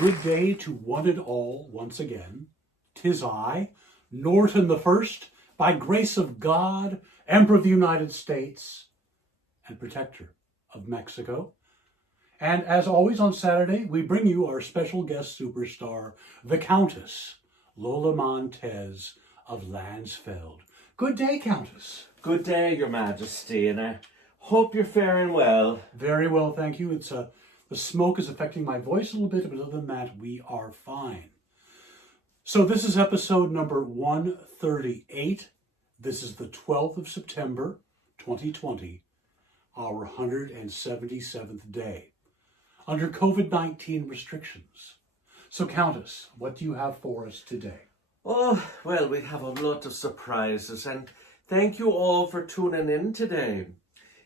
Good day to one and all once again. 'Tis I, Norton the First, by grace of God, Emperor of the United States and Protector of Mexico. And as always on Saturday, we bring you our special guest superstar, the Countess, Lola Montez of Landsfeld. Good day, Countess. Good day, Your Majesty, and I hope you're faring well. Very well, thank you. The smoke is affecting my voice a little bit, but other than that, we are fine. So this is episode number 138. This is the 12th of September, 2020, our 177th day, under COVID-19 restrictions. So, Countess, what do you have for us today? Oh, well, we have a lot of surprises, and thank you all for tuning in today.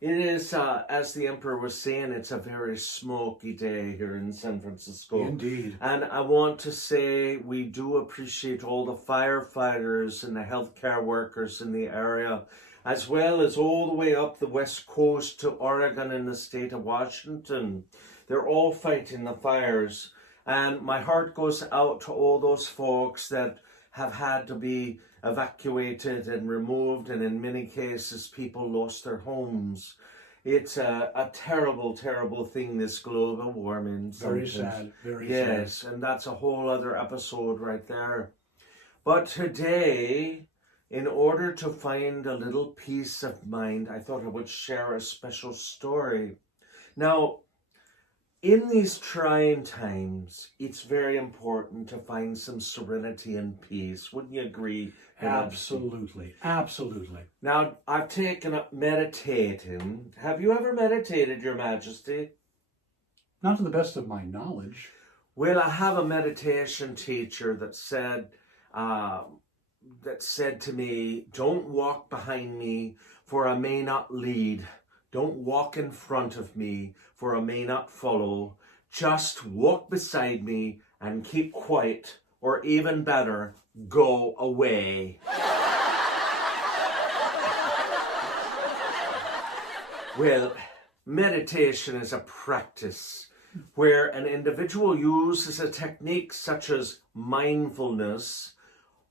It is, as the Emperor was saying, it's a very smoky day here in San Francisco. Indeed. And I want to say we do appreciate all the firefighters and the healthcare workers in the area, as well as all the way up the west coast to Oregon and the state of Washington. They're all fighting the fires. And my heart goes out to all those folks that have had to be evacuated and removed, and in many cases people lost their homes. It's a terrible, terrible thing, this global warming. Very sad, very sad. Yes, and that's a whole other episode right there. But today, in order to find a little peace of mind, I thought I would share a special story. Now, in these trying times, it's very important to find some serenity and peace. Wouldn't you agree? Absolutely, absolutely. Now, I've taken up meditating. Have you ever meditated, Your Majesty? Not to the best of my knowledge. Well, I have a meditation teacher that said to me, "Don't walk behind me, for I may not lead. Don't walk in front of me, for I may not follow. Just walk beside me and keep quiet, or even better, go away." Well, meditation is a practice where an individual uses a technique such as mindfulness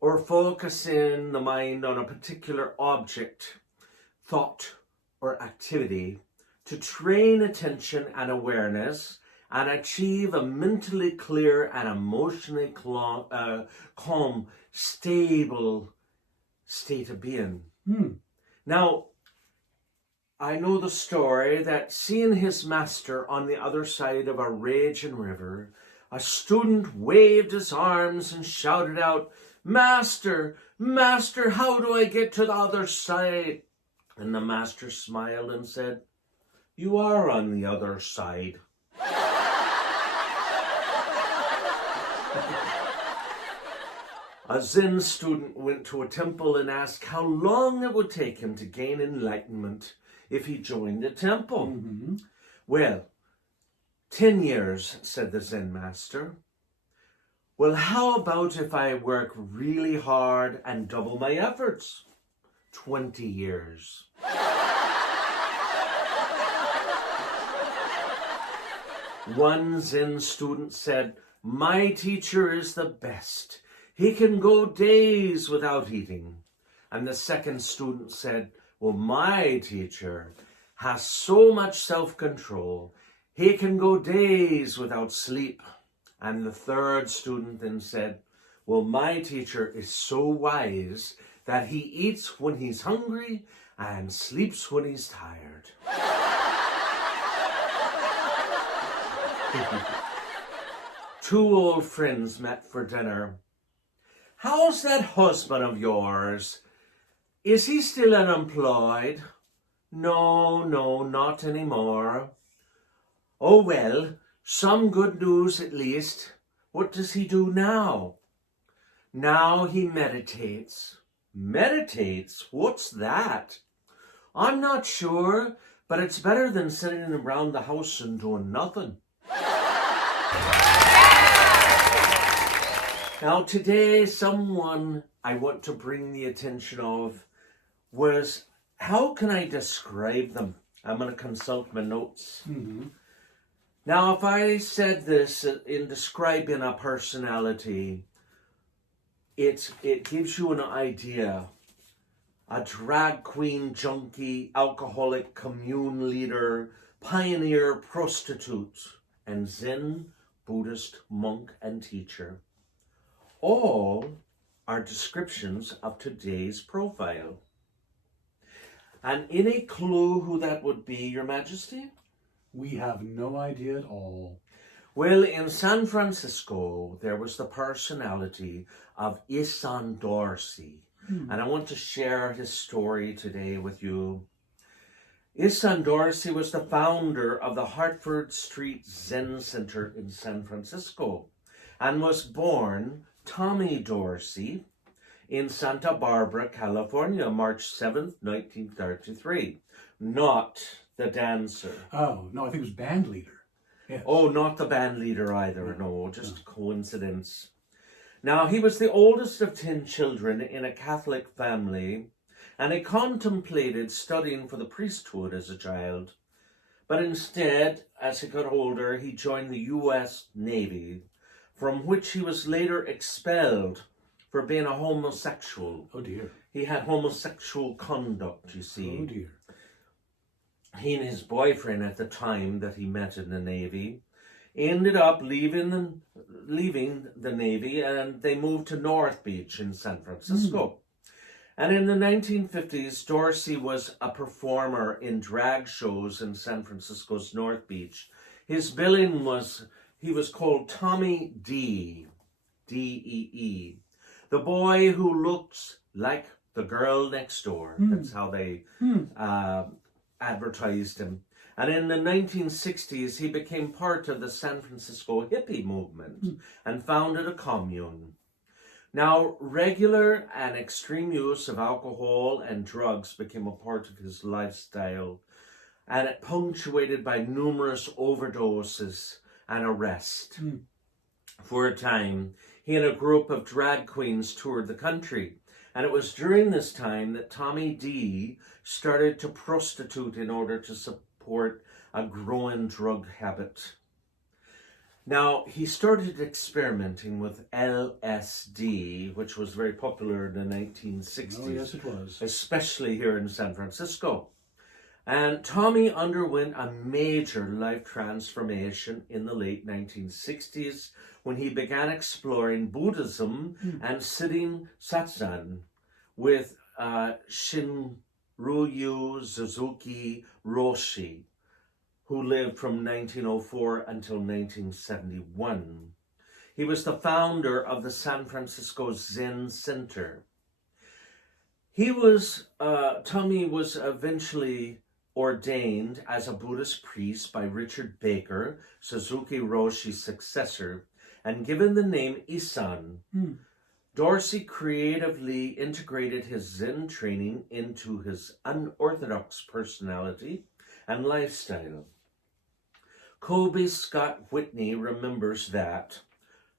or focusing the mind on a particular object, thought, or activity to train attention and awareness and achieve a mentally clear and emotionally calm, stable state of being. Now, I know the story that seeing his master on the other side of a raging river, a student waved his arms and shouted out, "Master, Master, how do I get to the other side?" And the master smiled and said, "You are on the other side." A Zen student went to a temple and asked how long it would take him to gain enlightenment if he joined the temple. Well, 10 years, said the Zen master. Well, how about if I work really hard and double my efforts? 20 years. One Zen student said, "My teacher is the best. He can go days without eating." And the second student said, "Well, my teacher has so much self-control. He can go days without sleep." And the third student then said, "Well, my teacher is so wise that he eats when he's hungry and sleeps when he's tired." Two old friends met for dinner. "How's that husband of yours? Is he still unemployed?" No, not anymore." "Oh, well, some good news at least. What does he do now?" "Now he meditates." "Meditates? What's that?" "I'm not sure, but it's better than sitting around the house and doing nothing." Now today, someone I want to bring the attention of was, how can I describe them? I'm going to consult my notes. Now, if I said this in describing a personality, it gives you an idea. A drag queen, junkie, alcoholic, commune leader, pioneer, prostitute, and Zen Buddhist monk and teacher. All are descriptions of today's profile. And any clue who that would be, Your Majesty? We have no idea at all. Well, in San Francisco, there was the personality of Issan Dorsey. And I want to share his story today with you. Issan Dorsey was the founder of the Hartford Street Zen Center in San Francisco and was born Tommy Dorsey in Santa Barbara, California, March 7th, 1933. Not the dancer. Oh, no, I think it was band leader. Yes. Oh, not the band leader either. No, just coincidence. Now, he was the oldest of 10 children in a Catholic family, and he contemplated studying for the priesthood as a child. But instead, as he got older, he joined the U.S. Navy, from which he was later expelled for being a homosexual. Oh, dear. He had homosexual conduct, you see. Oh, dear. He and his boyfriend at the time that he met in the Navy ended up leaving the Navy, and they moved to North Beach in San Francisco. And in the 1950s, Dorsey was a performer in drag shows in San Francisco's North Beach. His billing he was called Tommy D, D-E-E, the boy who looks like the girl next door. That's how they advertised him. And in the 1960s, he became part of the San Francisco hippie movement and founded a commune. Now, regular and extreme use of alcohol and drugs became a part of his lifestyle, and it punctuated by numerous overdoses and arrest. For a time, he and a group of drag queens toured the country. And it was during this time that Tommy D started to prostitute in order to support a growing drug habit. Now, he started experimenting with LSD, which was very popular in the 1960s. Oh, yes, it was. Especially here in San Francisco. And Tommy underwent a major life transformation in the late 1960s when he began exploring Buddhism and sitting satsang with Shinryu Suzuki Roshi, who lived from 1904 until 1971. He was the founder of the San Francisco Zen Center. Tommy was eventually ordained as a Buddhist priest by Richard Baker, Suzuki Roshi's successor, and given the name Issan. Dorsey creatively integrated his Zen training into his unorthodox personality and lifestyle. Kobe Scott Whitney remembers that,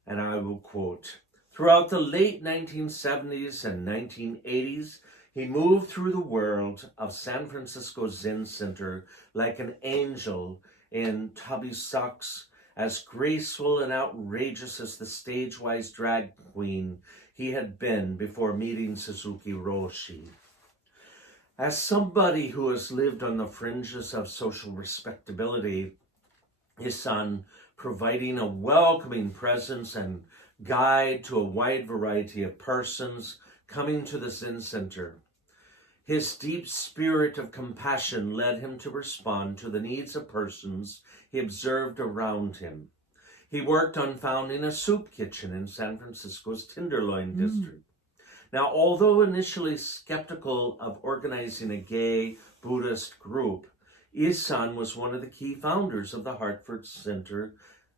and I will quote, "Throughout the late 1970s and 1980s, he moved through the world of San Francisco Zen Center like an angel in tubby socks, as graceful and outrageous as the stage-wise drag queen he had been before meeting Suzuki Roshi. As somebody who has lived on the fringes of social respectability, Issan providing a welcoming presence and guide to a wide variety of persons coming to the Zen Center. His deep spirit of compassion led him to respond to the needs of persons he observed around him. He worked on founding a soup kitchen in San Francisco's Tenderloin district. Now, although initially skeptical of organizing a gay Buddhist group, Issan was one of the key founders of the Hartford Center,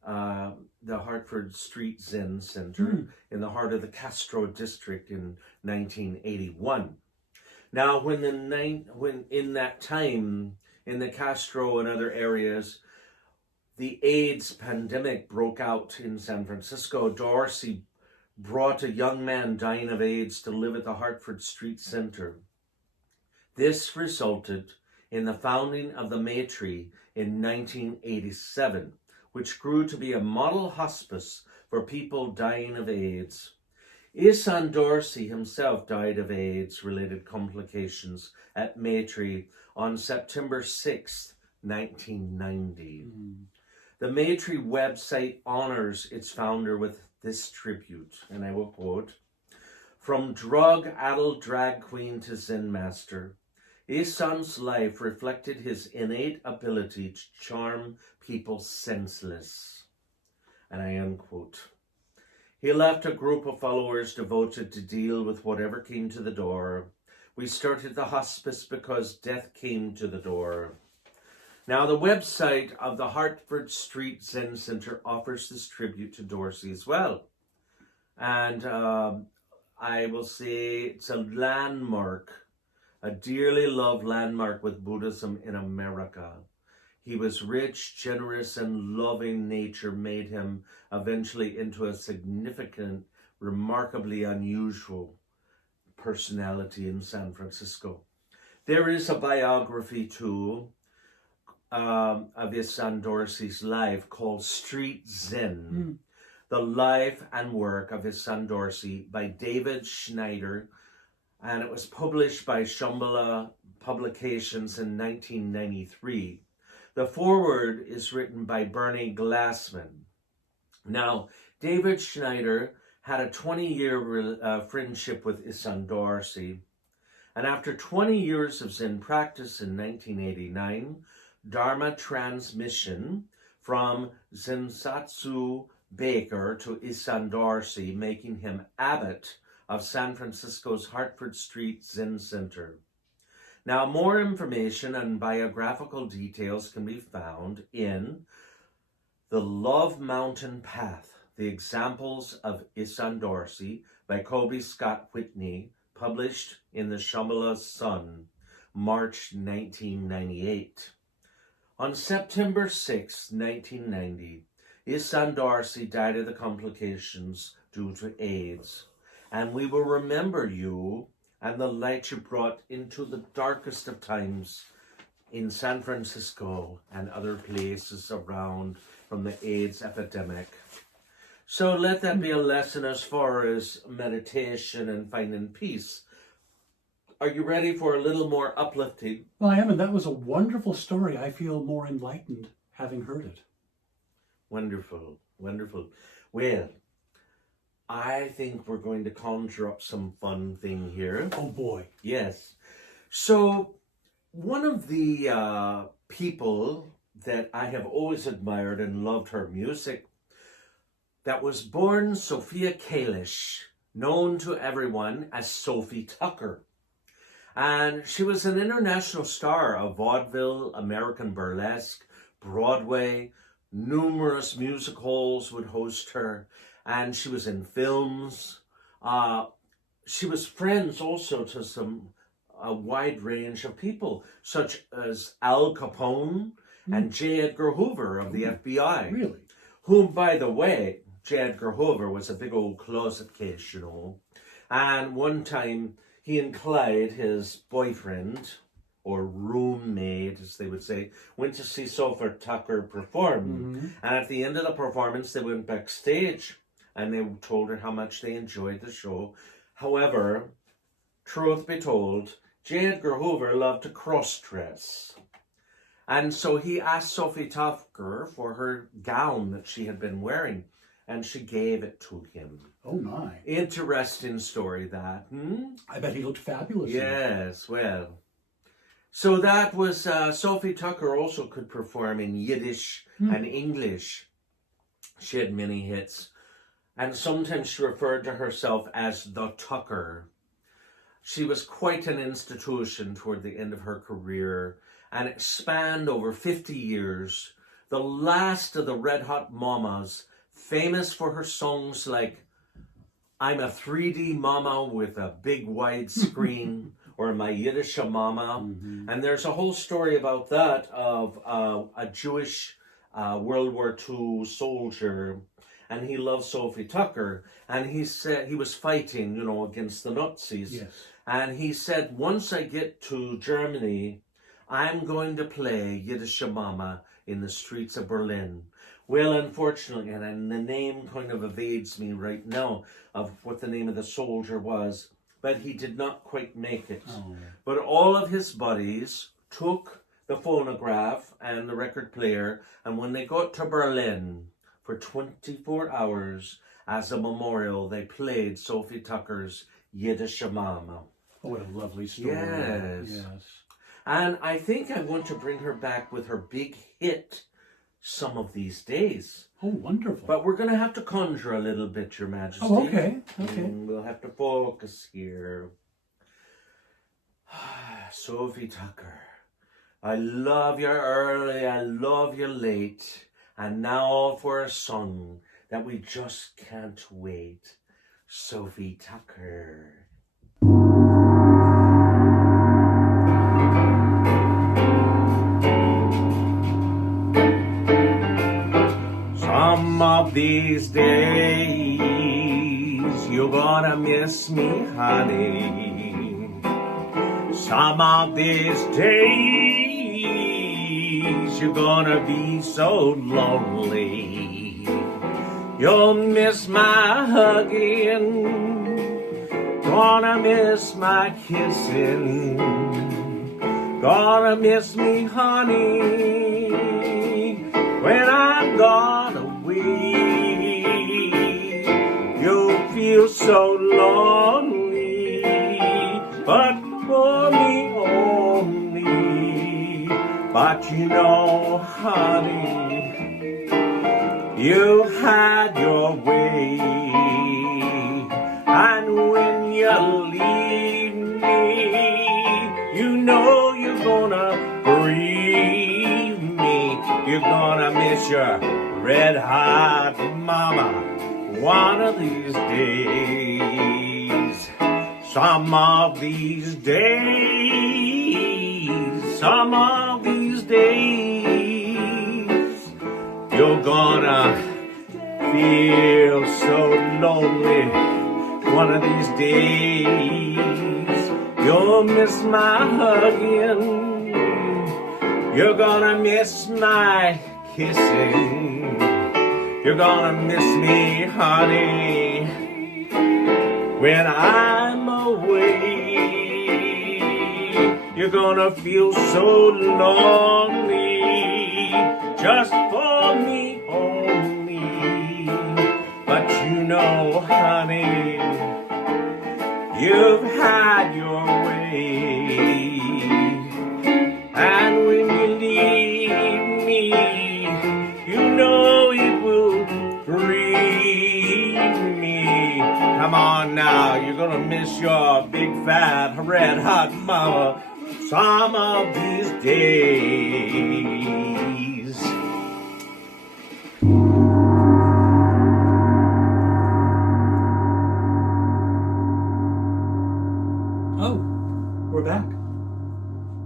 the Hartford Street Zen Center in the heart of the Castro district in 1981. Now, when in that time, in the Castro and other areas, the AIDS pandemic broke out in San Francisco, Dorsey brought a young man dying of AIDS to live at the Hartford Street Center. This resulted in the founding of the Maitre in 1987, which grew to be a model hospice for people dying of AIDS. Issan Dorsey himself died of AIDS-related complications at Maitrey on September 6, 1990. The Maitrey website honors its founder with this tribute, and I will quote, "From drug-addled drag queen to Zen master, Issan's life reflected his innate ability to charm people senseless." And I unquote. He left a group of followers devoted to deal with whatever came to the door. We started the hospice because death came to the door. Now, the website of the Hartford Street Zen Center offers this tribute to Dorsey as well. And I will say it's a landmark, a dearly loved landmark with Buddhism in America. He was rich, generous, and loving nature made him eventually into a significant, remarkably unusual personality in San Francisco. There is a biography too of Issan Dorsey's life called Street Zen, The Life and Work of Issan Dorsey by David Schneider, and it was published by Shambhala Publications in 1993. The foreword is written by Bernie Glassman. Now, David Schneider had a 20-year friendship with Issan Dorsey, and after 20 years of Zen practice in 1989, Dharma transmission from Zensatsu Baker to Issan Dorsey, making him abbot of San Francisco's Hartford Street Zen Center. Now, more information and biographical details can be found in The Love Mountain Path, The Examples of Issan Dorsey by Kobe Scott Whitney, published in the Shambhala Sun, March 1998. On September 6, 1990, Issan Dorsey died of the complications due to AIDS, and we will remember you and the light you brought into the darkest of times in San Francisco and other places around from the AIDS epidemic. So let that be a lesson as far as meditation and finding peace. Are you ready for a little more uplifting? Well, I am, and that was a wonderful story. I feel more enlightened having heard it. Wonderful, wonderful. Well, I think we're going to conjure up some fun thing here. Oh boy. Yes. So one of the people that I have always admired and loved her music, that was born Sophia Kalish, known to everyone as Sophie Tucker. And she was an international star of vaudeville, American burlesque, Broadway. Numerous music halls would host her, and she was in films. She was friends also to a wide range of people, such as Al Capone and J. Edgar Hoover of the FBI. Really? Whom, by the way, J. Edgar Hoover was a big old closet case, you know. And one time, he and Clyde, his boyfriend, or roommate, as they would say, went to see Sophie Tucker perform. And at the end of the performance, they went backstage and they told her how much they enjoyed the show. However, truth be told, J. Edgar Hoover loved to cross-dress. And so he asked Sophie Tucker for her gown that she had been wearing, and she gave it to him. Oh my. Interesting story, that. I bet he looked fabulous. Yes, well. So that was, Sophie Tucker also could perform in Yiddish and English. She had many hits. And sometimes she referred to herself as the Tucker. She was quite an institution toward the end of her career, and it spanned over 50 years. The last of the Red Hot Mamas, famous for her songs like I'm a 3D Mama with a big wide screen, or My Yiddish Mama. And there's a whole story about that of a Jewish World War II soldier, and he loved Sophie Tucker, and he said he was fighting, you know, against the Nazis. Yes. And he said, once I get to Germany, I'm going to play Yiddish Mama in the streets of Berlin. Well, unfortunately, and the name kind of evades me right now of what the name of the soldier was, but he did not quite make it. Oh. But all of his buddies took the phonograph and the record player, and when they got to Berlin for 24 hours as a memorial, they played Sophie Tucker's Yiddish Mama. Oh, what a lovely story. Yes. Yes. And I think I want to bring her back with her big hit, Some of These Days. Oh, wonderful. But we're going to have to conjure a little bit, Your Majesty. Oh, okay. Okay. We'll have to focus here. Sophie Tucker, I love you early, I love you late, and now for a song that we just can't wait. Sophie Tucker. Some of these days you're gonna miss me, honey. Some of these days you're gonna be so lonely. You'll miss my hugging, gonna miss my kissing, gonna miss me, honey, when I'm gone away. You'll feel so lonely, but for me only. But you know, honey, you had your way, and when you leave me, you know you're gonna grieve me. You're gonna miss your red hot mama one of these days. Some of these days, some of these days, you're gonna feel so lonely. One of these days, you'll miss my hugging, you're gonna miss my kissing, you're gonna miss me, honey, when I'm away. You're gonna feel so lonely, just for me only. But you know, honey, you've had your way, and when you leave me, you know it will grieve me. Come on now, you're gonna miss your big fat red hot mama some of these days. Oh, we're back.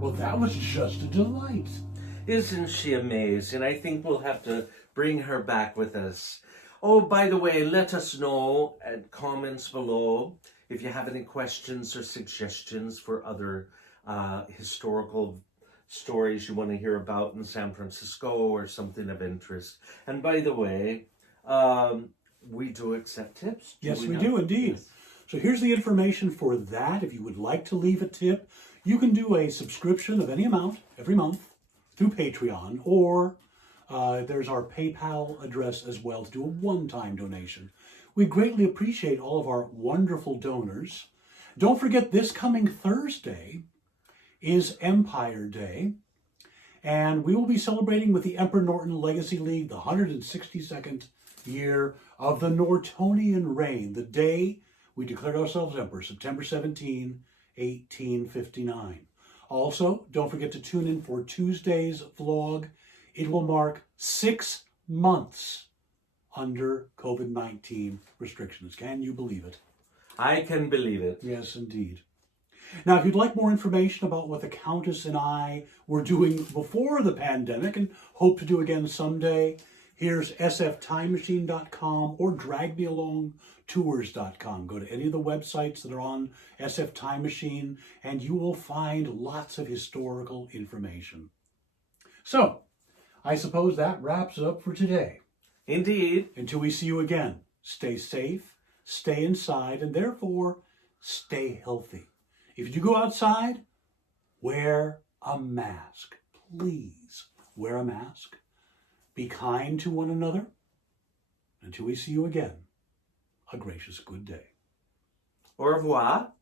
Well, that was just a delight. Isn't she amazing? I think we'll have to bring her back with us. Oh, by the way, let us know at comments below if you have any questions or suggestions for other historical stories you want to hear about in San Francisco or something of interest. And by the way, we do accept tips. Yes, we do indeed. Yes. So here's the information for that. If you would like to leave a tip, you can do a subscription of any amount every month through Patreon, or there's our PayPal address as well to do a one-time donation. We greatly appreciate all of our wonderful donors. Don't forget, this coming Thursday is Empire Day, and we will be celebrating with the Emperor Norton Legacy League the 162nd year of the Nortonian reign, the day we declared ourselves emperor, September 17, 1859. Also, don't forget to tune in for Tuesday's vlog. It will mark 6 months under COVID-19 restrictions. Can you believe it? I can believe it. Yes, indeed. Now, if you'd like more information about what the Countess and I were doing before the pandemic and hope to do again someday, here's sftimemachine.com or dragmealongtours.com. Go to any of the websites that are on SF Time Machine and you will find lots of historical information. So, I suppose that wraps it up for today. Indeed. Until we see you again, stay safe, stay inside, and therefore stay healthy. If you go outside, wear a mask. Please wear a mask. Be kind to one another. Until we see you again, a gracious good day. Au revoir.